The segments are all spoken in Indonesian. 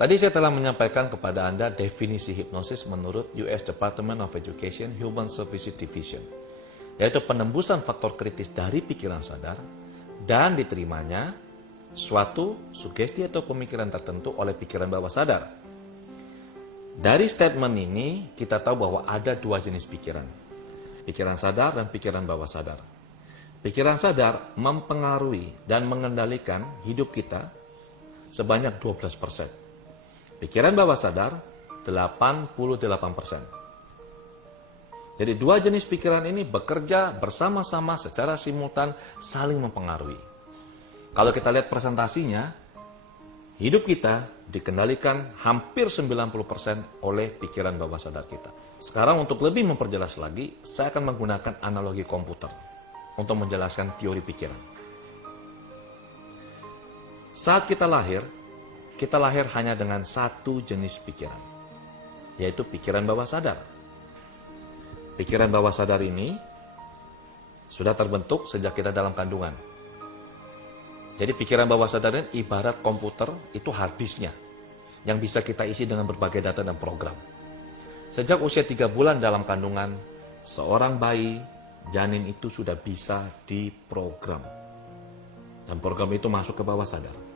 Tadi saya telah menyampaikan kepada Anda definisi hipnosis menurut US Department of Education Human Services Division, yaitu penembusan faktor kritis dari pikiran sadar dan diterimanya suatu sugesti atau pemikiran tertentu oleh pikiran bawah sadar. Dari statement ini kita tahu bahwa ada dua jenis pikiran, pikiran sadar dan pikiran bawah sadar. Pikiran sadar mempengaruhi dan mengendalikan hidup kita sebanyak 12%. Pikiran bawah sadar 88%. Jadi dua jenis pikiran ini bekerja bersama-sama secara simultan saling mempengaruhi. Kalau kita lihat presentasinya, hidup kita dikendalikan hampir 90% oleh pikiran bawah sadar kita. Sekarang untuk lebih memperjelas lagi, saya akan menggunakan analogi komputer untuk menjelaskan teori pikiran. Saat kita lahir hanya dengan satu jenis pikiran, yaitu pikiran bawah sadar. Pikiran bawah sadar ini sudah terbentuk sejak kita dalam kandungan. Jadi pikiran bawah sadar ini ibarat komputer, itu hard disknya, yang bisa kita isi dengan berbagai data dan program. Sejak usia 3 bulan dalam kandungan, seorang bayi, janin itu sudah bisa diprogram. Dan program itu masuk ke bawah sadar.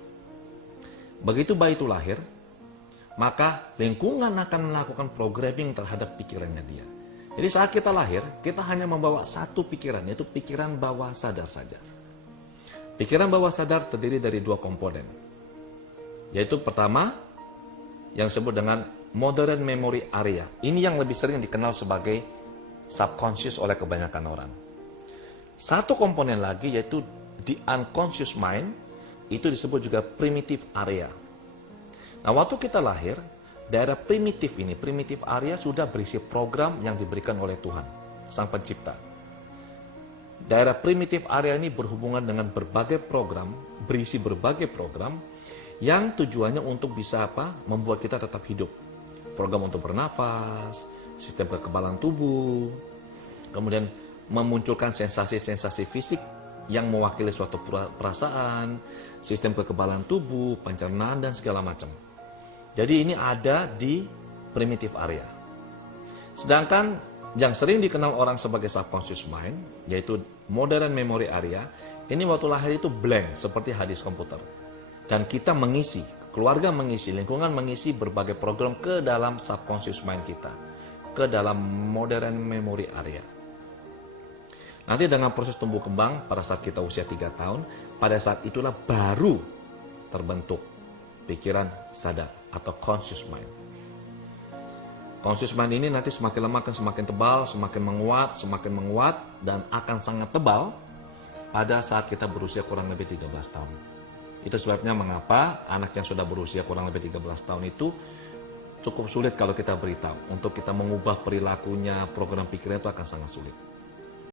Begitu bayi itu lahir, maka lingkungan akan melakukan programming terhadap pikirannya dia. Jadi saat kita lahir, kita hanya membawa satu pikiran, yaitu pikiran bawah sadar saja. Pikiran bawah sadar terdiri dari dua komponen, yaitu pertama, yang disebut dengan modern memory area. Ini yang lebih sering dikenal sebagai subconscious oleh kebanyakan orang. Satu komponen lagi, yaitu the unconscious mind, itu disebut juga primitive area. Nah, waktu kita lahir, daerah primitif area sudah berisi program yang diberikan oleh Tuhan, Sang Pencipta. Daerah primitif area ini berhubungan dengan berbagai program, berisi berbagai program, yang tujuannya untuk bisa membuat kita tetap hidup. Program untuk bernafas, sistem kekebalan tubuh, kemudian memunculkan sensasi-sensasi fisik yang mewakili suatu perasaan, sistem kekebalan tubuh, pencernaan, dan segala macam. Jadi ini ada di primitive area. Sedangkan yang sering dikenal orang sebagai subconscious mind, yaitu modern memory area, ini waktu lahir itu blank, seperti hard disk komputer. Dan kita mengisi, keluarga mengisi, lingkungan mengisi berbagai program ke dalam subconscious mind kita, ke dalam modern memory area. Nanti dengan proses tumbuh kembang, pada saat kita usia 3 tahun, pada saat itulah baru terbentuk pikiran sadar atau conscious mind. Conscious mind ini nanti semakin lama akan semakin tebal, semakin menguat, dan akan sangat tebal pada saat kita berusia kurang lebih 13 tahun. Itu sebabnya mengapa anak yang sudah berusia kurang lebih 13 tahun itu cukup sulit kalau kita beritahu. Untuk kita mengubah perilakunya, program pikirnya itu akan sangat sulit.